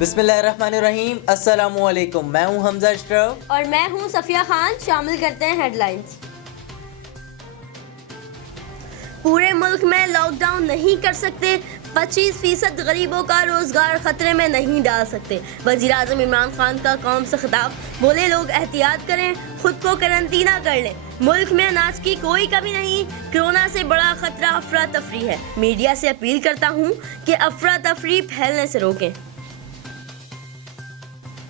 बिस्मिल्लाहिर्रहमानिर्रहीम, अस्सलामुअलैकुम। मैं हूं हमजा अशरफ और मैं हूं सफिया खान। शामिल करते हैं हेडलाइंस। पूरे मुल्क में लॉकडाउन नहीं कर सकते, 25% गरीबों का रोजगार खतरे में नहीं डाल सकते। वजीर आजम इमरान खान का कौम से खिताब, बोले लोग एहतियात करें, खुद को करंटीना कर लें। मुल्क में अनाज की कोई कमी नहीं, कोरोना से बड़ा खतरा अफरा तफरी है। मीडिया से अपील करता हूं कि अफरा तफरी फैलने से रोकें।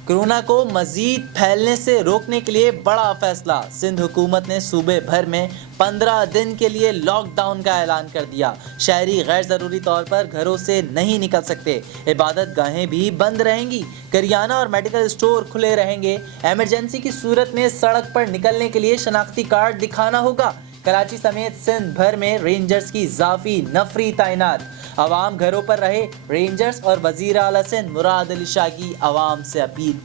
कोरोना को मजीद फैलने से रोकने के लिए बड़ा फैसला। सिंध हुकूमत ने सूबे भर में 15 दिन के लिए लॉकडाउन का ऐलान कर दिया। शहरी गैर ज़रूरी तौर पर घरों से नहीं निकल सकते। इबादत गाहें भी बंद रहेंगी। करियाना और मेडिकल स्टोर खुले रहेंगे। इमरजेंसी की सूरत में सड़क पर निकलने के लिए शनाख्ती कार्ड दिखाना होगा। कराची समेत सिंध भर में रेंजर्स की इजाफी नफरी तैनात। अवाम घरों पर रहे। रेंजर्स और वजीर आला सिंध मुराद अली शाह की अवाम से अपील।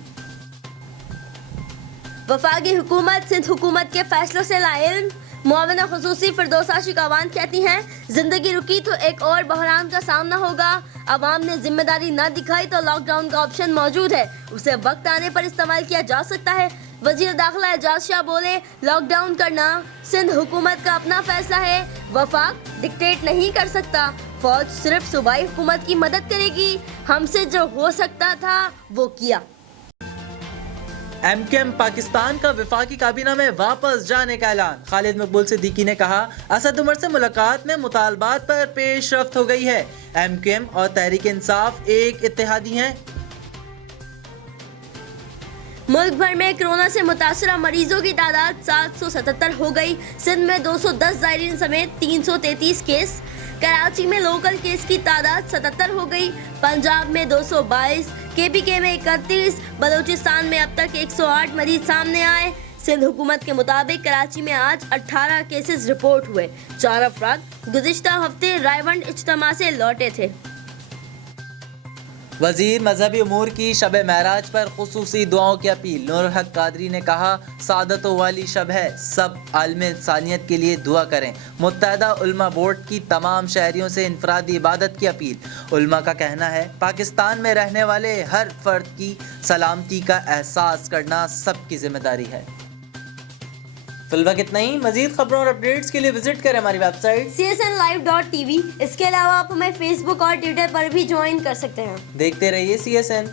वफाकी हुकूमत सिंध हुकूमत के फैसलों से लाइल। मुआवना खुसूसी फिरदौसा शिकावान कहती हैं, जिंदगी रुकी तो एक और बहरान का सामना होगा। अवाम ने जिम्मेदारी न दिखाई तो लॉकडाउन का ऑप्शन मौजूद है, उसे वक्त आने पर इस्तेमाल किया जा सकता है। वजीर दाखिला एजाज शाह बोले, लॉकडाउन करना सिंध हुकूमत का अपना फैसला है, वफाक डिक्टेट नहीं कर सकता। फौज सिर्फ सूबाई हुकूमत की मदद करेगी। हमसे जो हो सकता था वो किया। MQM पाकिस्तान का वफाकी काबीना में वापस जाने का ऐलान। खालिद मकबूल सिद्दीकी ने कहा, असद उमर से मुलाकात में मुतालबात पर पेशरफ्त हो गई है। MQM और तहरीक इंसाफ एक इत्तेहादी हैं। मुल्क भर में कोरोना से मुतासरा मरीजों की तादाद 777 हो गई। सिंध में 210 ज़ायरीन समेत 333 केस। कराची में लोकल केस की तादाद 77 हो गई। पंजाब में 222, KPK में 31, बलूचिस्तान में अब तक 108 मरीज सामने आए। सिंध हुकूमत के मुताबिक कराची में आज 18 केसेस रिपोर्ट हुए। 4 अफराद गुज़िश्ता हफ्ते रायवंड इज्तिमा से लौटे थे। वजीर मजहबी उमूर की शब महराज पर खुसूसी दुआओं की अपील। नूरुल हक कादरी ने कहा, सादतों वाली शब है, सब आलम इंसानियत के लिए दुआ करें। मुत्तहदा उलमा बोर्ड की तमाम शहरियों से इनफरादी इबादत की अपील। उलमा का कहना है, पाकिस्तान में रहने वाले हर फर्द की सलामती का एहसास करना सबकी जिम्मेदारी है। फिलहाल कितना ही। मजीद खबरों और अपडेट्स के लिए विजिट करें हमारी वेबसाइट csnlive.tv। इसके अलावा आप हमें फेसबुक और ट्विटर पर भी ज्वाइन कर सकते हैं। देखते रहिए CSN।